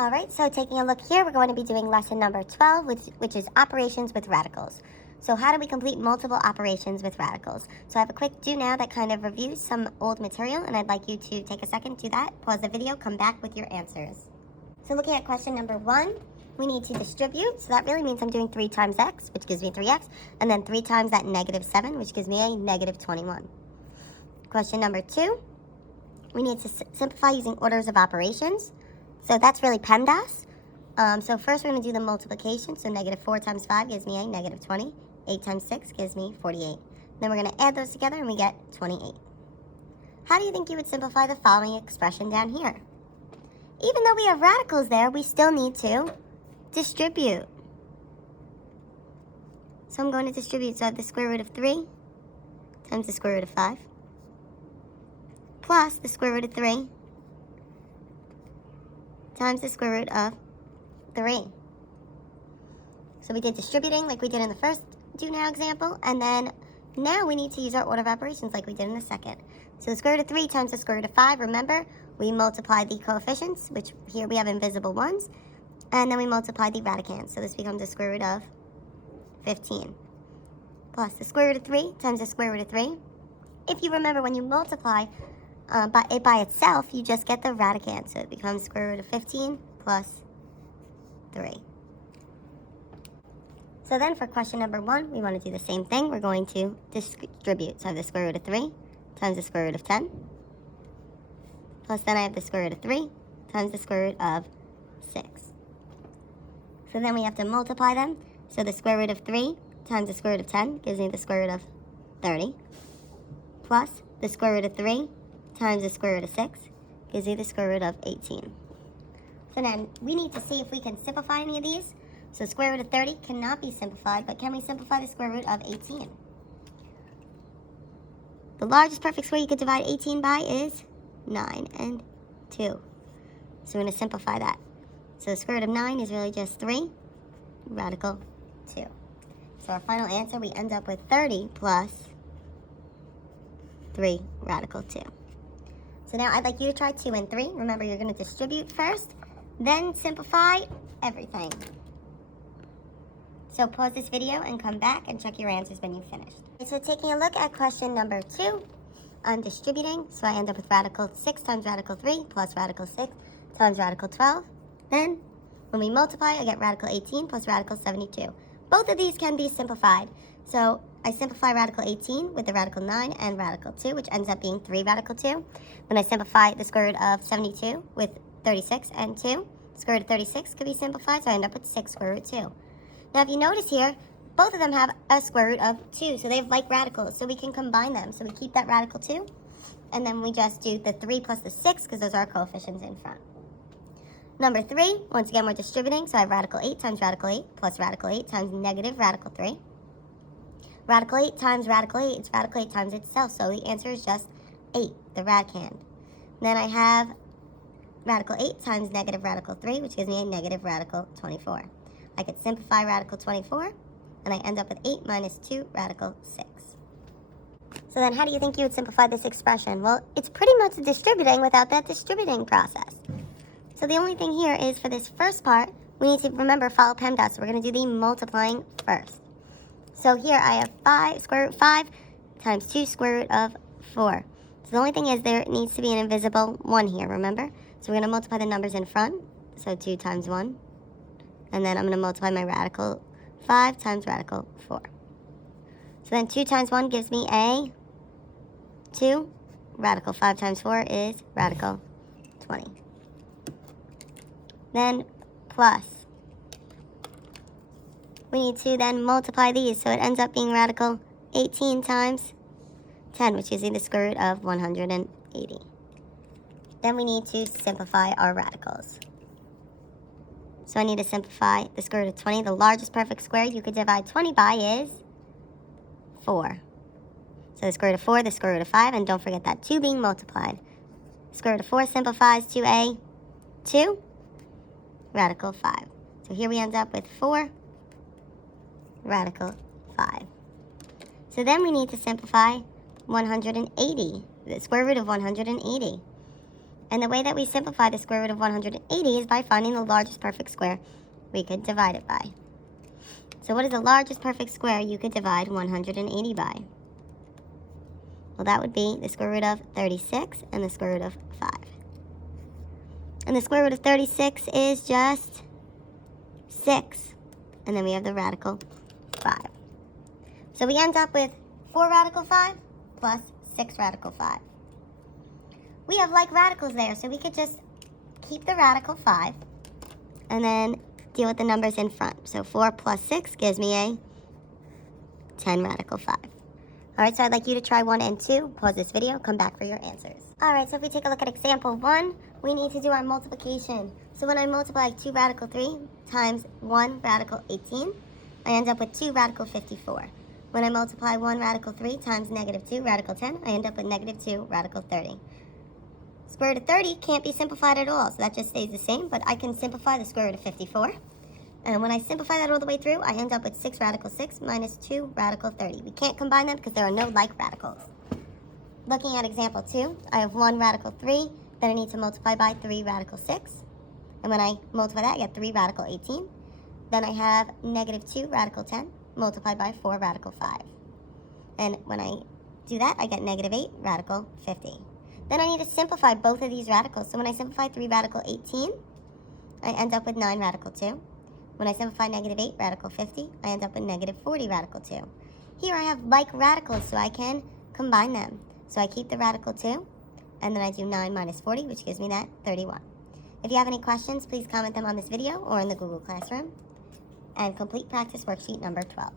All right, so taking a look here, we're going to be doing lesson number 12, which is operations with radicals. So how do we complete multiple operations with radicals? So I have a quick do now that kind of reviews some old material, and I'd like you to take a second, do that, pause the video, come back with your answers. So looking at question number 1, we need to distribute. So that really means I'm doing 3 times x, which gives me 3x, and then 3 times that negative 7, which gives me a negative 21. Question number 2, we need to simplify using orders of operations. So that's really PEMDAS. So first we're going to do the multiplication. So negative 4 times 5 gives me a negative 20. 8 times 6 gives me 48. Then we're going to add those together and we get 28. How do you think you would simplify the following expression down here? Even though we have radicals there, we still need to distribute. So I'm going to distribute. So I have the square root of 3 times the square root of 5 plus the square root of 3 times the square root of 3. So we did distributing like we did in the first do now example, and then now we need to use our order of operations like we did in the second. So the square root of 3 times the square root of 5, remember, we multiply the coefficients, which here we have invisible ones, and then we multiply the radicands. So this becomes the square root of 15 plus the square root of 3 times the square root of 3. If you remember, when you multiply by itself, you just get the radicand. So it becomes square root of 15 plus 3. So then for question number 1, we want to do the same thing. We're going to distribute. So I have the square root of 3 times the square root of 10. Plus then I have the square root of 3 times the square root of 6. So then we have to multiply them. So the square root of 3 times the square root of 10 gives me the square root of 30. Plus the square root of 3 times the square root of 6 gives me the square root of 18. So then we need to see if we can simplify any of these. So square root of 30 cannot be simplified, but can we simplify the square root of 18? The largest perfect square you could divide 18 by is 9 and 2. So we're going to simplify that. So the square root of 9 is really just 3 radical 2. So our final answer, we end up with 30 plus 3 radical 2. So now I'd like you to try 2 and 3. Remember, you're going to distribute first, then simplify everything. So pause this video and come back and check your answers when you've finished. So taking a look at question number 2, I'm distributing. So I end up with radical 6 times radical 3 plus radical 6 times radical 12. Then when we multiply, I get radical 18 plus radical 72. Both of these can be simplified. So I simplify radical 18 with the radical 9 and radical 2, which ends up being 3 radical 2. Then I simplify the square root of 72 with 36 and 2. Square root of 36 could be simplified, so I end up with 6 square root 2. Now, if you notice here, both of them have a square root of 2, so they have like radicals, so we can combine them. So we keep that radical 2, and then we just do the 3 plus the 6, because those are our coefficients in front. Number 3, once again, we're distributing, so I have radical 8 times radical 8 plus radical 8 times negative radical 3. Radical 8 times radical 8, it's radical 8 times itself, so the answer is just 8, the radicand. Then I have radical 8 times negative radical 3, which gives me a negative radical 24. I could simplify radical 24, and I end up with 8 minus 2 radical 6. So then how do you think you would simplify this expression? Well, it's pretty much distributing without that distributing process. So the only thing here is for this first part, we need to remember follow PEMDAS. So we're going to do the multiplying first. So here I have square root 5 times 2 square root of 4. So the only thing is there needs to be an invisible 1 here, remember? So we're going to multiply the numbers in front. So 2 times 1. And then I'm going to multiply my radical 5 times radical 4. So then 2 times 1 gives me a 2. Radical 5 times 4 is radical 20. Then plus. We need to then multiply these, so it ends up being radical 18 times 10, which is the square root of 180. Then we need to simplify our radicals. So I need to simplify the square root of 20. The largest perfect square you could divide 20 by is 4. So the square root of 4, the square root of 5, and don't forget that 2 being multiplied. Square root of 4 simplifies to a 2 radical 5. So here we end up with 4 radical 5. So then we need to simplify 180, the square root of 180. And the way that we simplify the square root of 180 is by finding the largest perfect square we could divide it by. So what is the largest perfect square you could divide 180 by? Well, that would be the square root of 36 and the square root of 5. And the square root of 36 is just 6. And then we have the radical 5. So we end up with 4 radical 5 plus 6 radical 5. We have like radicals there, so we could just keep the radical 5 and then deal with the numbers in front. So 4 plus 6 gives me a 10 radical 5. All right, so I'd like you to try 1 and 2. Pause this video, come back for your answers. All right, so if we take a look at example 1, we need to do our multiplication. So when I multiply 2 radical 3 times 1 radical 18, I end up with 2 radical 54. When I multiply 1 radical 3 times negative 2 radical 10, I end up with negative 2 radical 30. Square root of 30 can't be simplified at all, so that just stays the same, but I can simplify the square root of 54. And when I simplify that all the way through, I end up with 6 radical 6 minus 2 radical 30. We can't combine them because there are no like radicals. Looking at example 2, I have 1 radical 3 that I need to multiply by 3 radical 6. And when I multiply that, I get 3 radical 18. Then I have negative 2 radical 10 multiplied by 4 radical 5. And when I do that, I get negative 8 radical 50. Then I need to simplify both of these radicals. So when I simplify 3 radical 18, I end up with 9 radical 2. When I simplify negative 8 radical 50, I end up with negative 40 radical 2. Here I have like radicals, so I can combine them. So I keep the radical 2, and then I do 9 minus 40, which gives me that 31. If you have any questions, please comment them on this video or in the Google Classroom. And complete practice worksheet number 12.